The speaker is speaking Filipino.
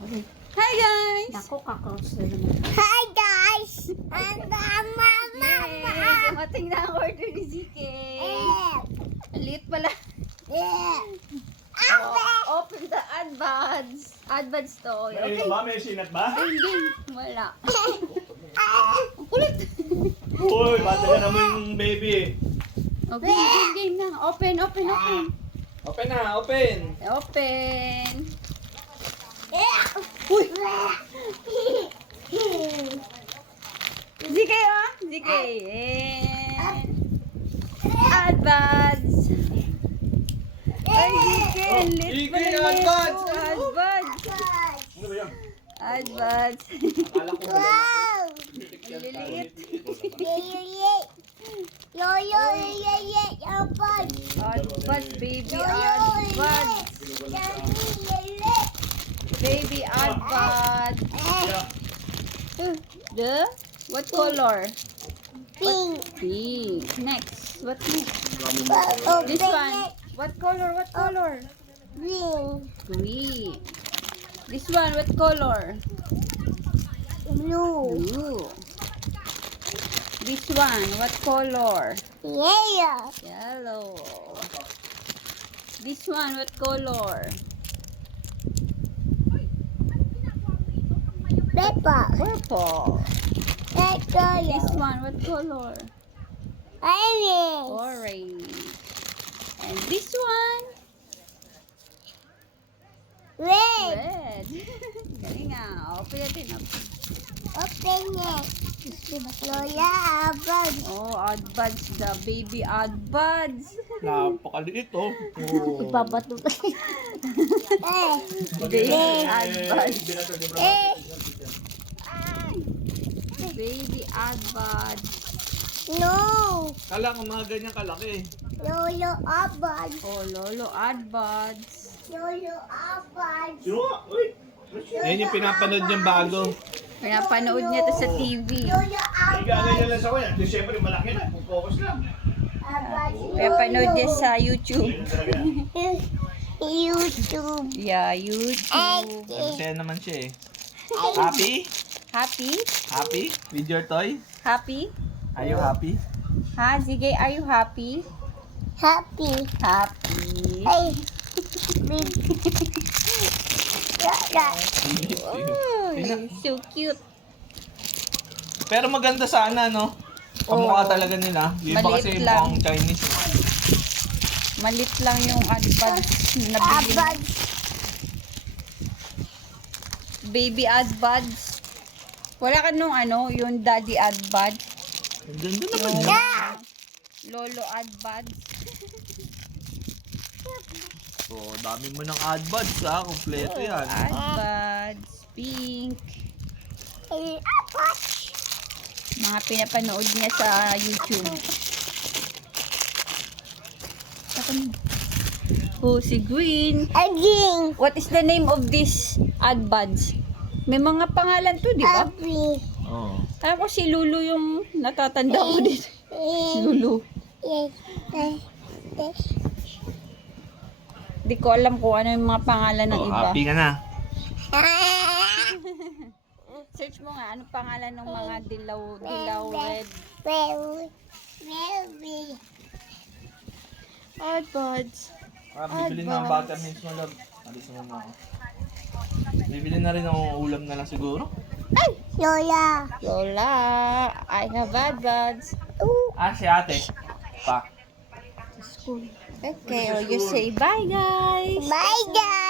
Hi guys! Nako, kakros na naman. Hi guys! Mama! Yay! Dumating na ang order ni ZK. Liit pala. Open the adbuds. Adbuds to. May ino ba? May sinat ba? Hindi. Wala. Ang kulit. Uy, bata ka naman yung baby. Okay, game na. Open. Open na, open. Open. Uy! ZK oh. ZK. And adbuds. Ay, ZK. Liit ZK, pala nito. adbuds. Adbuds. Ano ba yan? Adbuds. Akala ko Wow! Liliit. Adbuds, baby adbuds. Baby adbuds. Yeah. The what color? Pink. Pink. Next. What next? Open This one. it. What color? What color? Green. Green. This one. What color? Blue. Blue. This one. What color? Yellow. Yellow. This one. What color? Pepper. Purple. Red This color. one. What color? Orange. Orange. And this one. Red. Red. Galing ah. Open natin. Open it. Lola, abang. Oh, adbuds. The baby adbuds. Napakaliit oh. Ibabato. Baby adbuds. Eh. Baby adbuds. No. Kala ko mga ganyan kalaki. Lolo, abang. Oh, Lolo adbuds. Lolo, abang. Sino nga? Uy! Yan yung pinapanood niyang bago. Pinapanood niya to sa TV. Lolo, Igaganyan lang sa kuya. Kasi siyempre malaki na. Kung focus lang. abang. Pinapanood niya sa YouTube. Yun talaga. YouTube. Yeah, YouTube. Masaya naman siya eh. Happy? Happy? Happy? With your toy? Happy? Are you happy? Ha, Zigay, are you happy? Happy. Happy. Hey. Big. Lola. Oh, so cute. Pero maganda sana, no? Kamukha talaga nila. Yung iba Maliit kasi lang. mukhang Chinese. Malit lang yung adbuds na bili. Abang. Baby adbuds. Wala ka nung yung daddy adbuds. Ang ganda naman Yung yun. lolo adbuds. So, dami mo ng adbuds ha. Kompleto yan. Adbuds. Pink. Abang. Mga pinapanood niya sa YouTube. Oh, si Green. Again. What is the name of this adbuds? May mga pangalan to, di ba? Happy. Oo. Kaya ko si Lulu yung natatanda ko dito. Lulu. Di ko alam kung ano yung mga pangalan ng Oh, iba. happy ka na. Search mo nga, anong pangalan ng mga dilaw red Baby. adbuds. Bibili na ang vitamins mo, love. Alis na naman ako. Bibili na rin ako ulam na lang siguro. Lola. Lola, I have adbuds. Si ate. Pa. Okay, or you say bye guys. Bye guys.